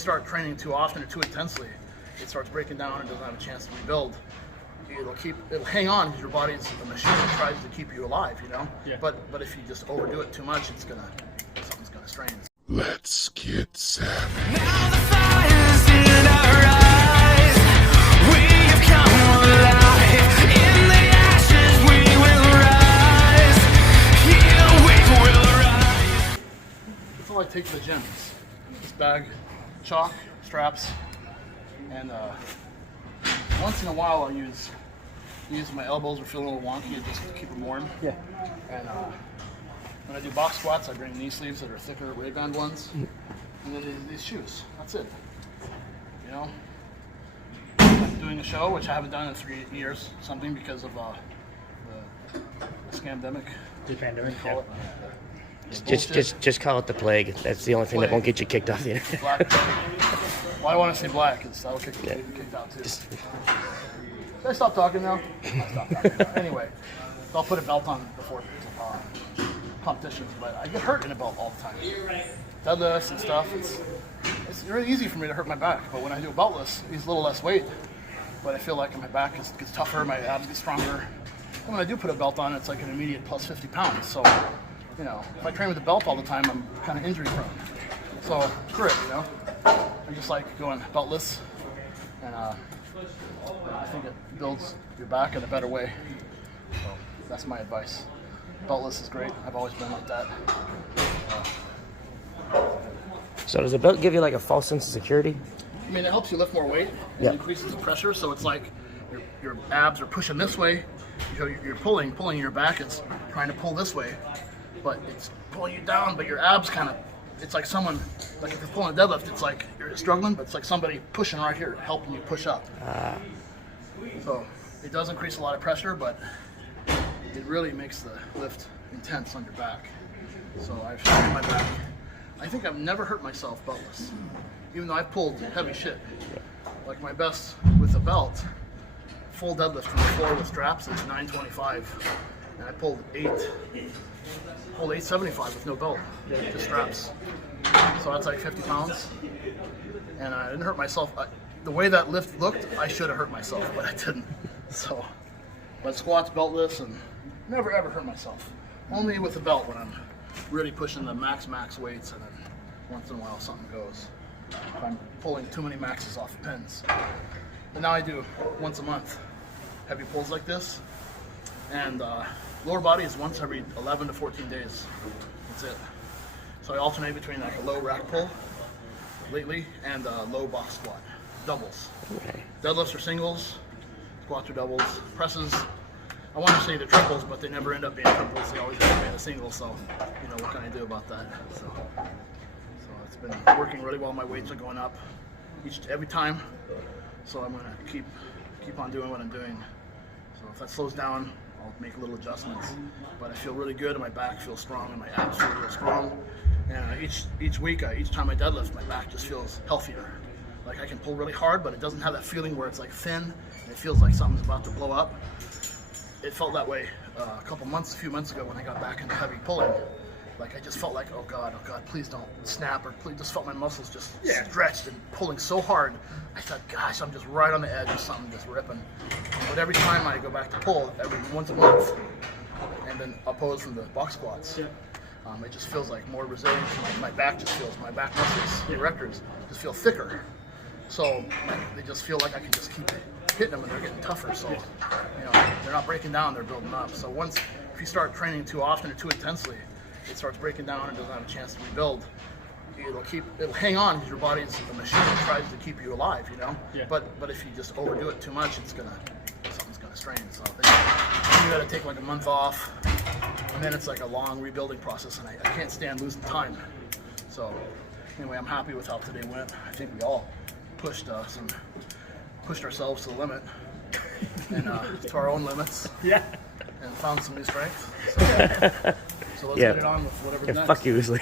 start training too often or too intensely, it starts breaking down and doesn't have a chance to rebuild. It'll hang on because your body's a machine that tries to keep you alive, you know. Yeah. But if you just overdo it too much, something's gonna strain. Let's get savage. Now the fire's in our eyes. We have come alive. In the ashes we will rise. Here we will rise. That's all I take to the gym. This bag, chalk, straps, and once in a while I'll use my elbows are feeling a little wonky and just keep them warm. Yeah. And when I do box squats, I bring knee sleeves that are thicker Ray-Ban ones, and then these shoes. That's it. You know, I'm doing a show which I haven't done in 3 years, something because of the scamdemic. The pandemic. Call it. Just call it the plague. That's the only thing that won't get you kicked off the internet. Black. Well, I want to say black because that'll get kicked out too. Should I stop talking now? I'll stop talking. Anyway, I'll put a belt on before competitions, but I get hurt in a belt all the time. Deadlifts and stuff. It's really easy for me to hurt my back, but when I do a beltless, it's a little less weight. But I feel like my back gets tougher, my abs get stronger. And when I do put a belt on, it's like an immediate plus 50 pounds. So, you know, if I train with a belt all the time, I'm kind of injury prone. So, screw it, you know. I just like going beltless, and I think it builds your back in a better way. So that's my advice. Beltless is great. I've always been like that. So does the belt give you like a false sense of security? I mean, it helps you lift more weight and increases the pressure. So it's like your abs are pushing this way. You're pulling your back. It's trying to pull this way, but it's pulling you down. But your abs kind of, it's like someone, like if you're pulling a deadlift, it's like you're struggling, but it's like somebody pushing right here, helping you push up. So it does increase a lot of pressure, but it really makes the lift intense on your back. So I've strained my back. I think I've never hurt myself beltless, even though I've pulled heavy shit. Like my best with a belt, full deadlift from the floor with straps is 925, and I pulled 875 with no belt, just straps. So that's like 50 pounds, and I didn't hurt myself. The way that lift looked, I should have hurt myself, but I didn't. So, but squats beltless and never ever hurt myself. Only with the belt when I'm really pushing the max weights, and then once in a while something goes. If I'm pulling too many maxes off the pins. But now I do once a month heavy pulls like this, and lower body is once every 11 to 14 days. That's it. So I alternate between like a low rack pull lately and a low box squat. Doubles. Okay. Deadlifts are singles, squats are doubles, presses. I want to say they're triples, but they never end up being triples. They always end up being a single. So, you know, what can I do about that? So it's been working really well. My weights are going up every time. So I'm gonna keep on doing what I'm doing. So if that slows down, I'll make little adjustments. But I feel really good, and my back feels strong, and my abs feel real strong. And each week, each time I deadlift, my back just feels healthier. Like I can pull really hard, but it doesn't have that feeling where it's like thin, and it feels like something's about to blow up. It felt that way a few months ago when I got back into heavy pulling. Like I just felt like, oh God, please don't snap, or please, just felt my muscles just stretched and pulling so hard. I thought, gosh, I'm just right on the edge of something just ripping. But every time I go back to pull, once a month, and then oppose from the box squats, it just feels like more resilient. My back muscles, the erectors, just feel thicker. So they just feel like I can just keep hitting them, and they're getting tougher. So, you know, they're not breaking down, they're building up. So if you start training too often or too intensely, it starts breaking down and doesn't have a chance to rebuild. It'll hang on because your body's a machine that tries to keep you alive, you know. Yeah. But if you just overdo it too much, something's gonna strain. So you gotta take like a month off, and then it's like a long rebuilding process, and I can't stand losing time. So anyway, I'm happy with how today went. I think we all pushed ourselves to the limit, and to our own limits. Yeah. And found some new strength. So let's Yeah. get it on with whatever's next. Fuck you, Weasley.